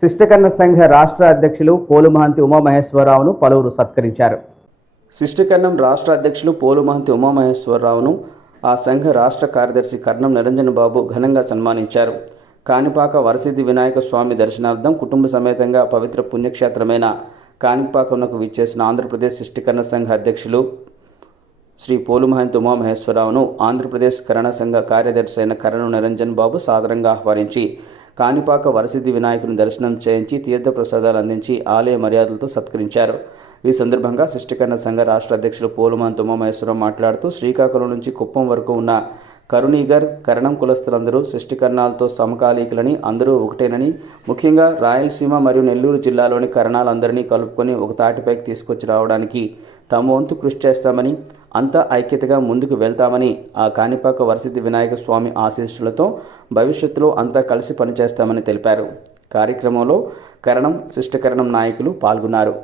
శిష్టకర్ణ సంఘ రాష్ట్ర అధ్యక్షులు పోలుమహంతి ఉమామహేశ్వరరావును పలువురు సత్కరించారు. శిష్టకర్ణం రాష్ట్ర అధ్యక్షులు పోలుమహంతి ఉమామహేశ్వరరావును ఆ సంఘ రాష్ట్ర కార్యదర్శి కర్ణం నిరంజన్ బాబు ఘనంగా సన్మానించారు. కాణిపాక వరసిద్ధి వినాయక స్వామి దర్శనార్థం కుటుంబ సమేతంగా పవిత్ర పుణ్యక్షేత్రమైన కాణిపాకంకు విచ్చేసిన ఆంధ్రప్రదేశ్ శిష్టకర్ణ సంఘ అధ్యక్షులు శ్రీ పోలుమహంతి ఉమామహేశ్వరరావును ఆంధ్రప్రదేశ్ కరణ సంఘ కార్యదర్శి అయిన కరణం నిరంజన్ బాబు సాదరంగా ఆహ్వానించి కాణిపాక వరసిద్ధి వినాయకుని దర్శనం చేయించి తీర్థప్రసాదాలు అందించి ఆలయ మర్యాదలతో సత్కరించారు. ఈ సందర్భంగా శిష్టకర్ణ సంఘ రాష్ట్ర అధ్యక్షులు పోలుమహంతి ఉమామహేశ్వరరావు మాట్లాడుతూ శ్రీకాకుళం నుంచి కుప్పం వరకు ఉన్న కరుణీగర్ కరణం కులస్తులందరూ శిష్టికర్ణాలతో సమకాలీకులని, అందరూ ఒకటేనని, ముఖ్యంగా రాయలసీమ మరియు నెల్లూరు జిల్లాలోని కరణాలందరినీ కలుపుకొని ఒక తాటిపైకి తీసుకొచ్చి రావడానికి తమ వంతు కృషి చేస్తామని, అంతా ఐక్యతగా ముందుకు వెళ్తామని, ఆ కాణిపాక వరసిద్ధి వినాయక స్వామి ఆశీస్సులతో భవిష్యత్తులో అంతా కలిసి పనిచేస్తామని తెలిపారు. కార్యక్రమంలో కరణం శిష్టకరణం నాయకులు పాల్గొన్నారు.